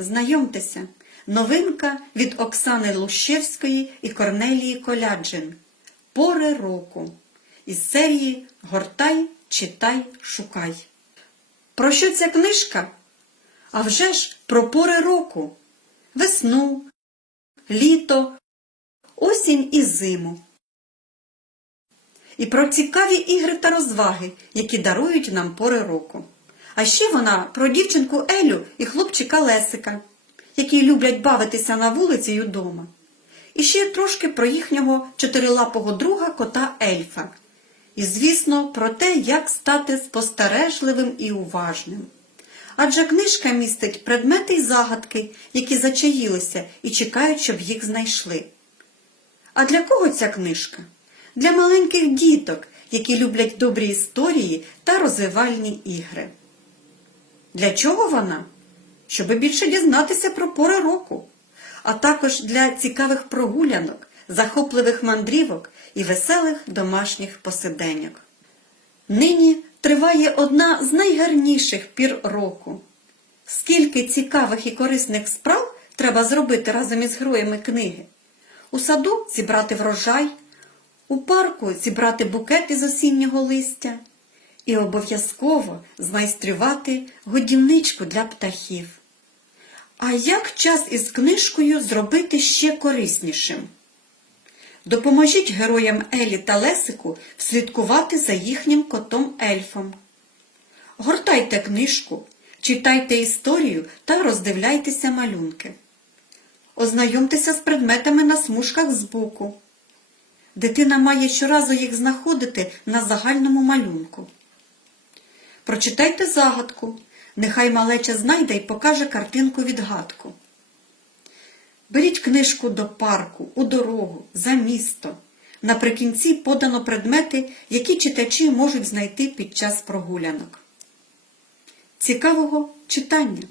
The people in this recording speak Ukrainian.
Знайомтеся, новинка від Оксани Лущевської і Корнелії Коляджин. Пори року із серії Гортай, читай, шукай. Про що ця книжка? А вже ж про пори року, весну, літо, осінь і зиму. І про цікаві ігри та розваги, які дарують нам пори року. А ще вона про дівчинку Елю і хлопчика Лесика, які люблять бавитися на вулиці й удома. І ще трошки про їхнього чотирилапого друга кота Ельфа. І, звісно, про те, як стати спостережливим і уважним. Адже книжка містить предмети й загадки, які зачаїлися і чекають, щоб їх знайшли. А для кого ця книжка? Для маленьких діток, які люблять добрі історії та розвивальні ігри. Для чого вона? Щоби більше дізнатися про пори року, а також для цікавих прогулянок, захопливих мандрівок і веселих домашніх посиденьок. Нині триває одна з найгарніших пір року. Скільки цікавих і корисних справ треба зробити разом із героями книги? У саду зібрати врожай, у парку зібрати букет із осіннього листя і обов'язково змайстрювати годівничку для птахів. А як час із книжкою зробити ще кориснішим? Допоможіть героям Елі та Лесику вслідкувати за їхнім котом ельфом. Гортайте книжку, читайте історію та роздивляйтеся малюнки. Ознайомтеся з предметами на смужках збоку. Дитина має щоразу їх знаходити на загальному малюнку. Прочитайте загадку. Нехай малеча знайде і покаже картинку відгадку. Беріть книжку до парку, у дорогу, за місто. Наприкінці подано предмети, які читачі можуть знайти під час прогулянок. Цікавого читання!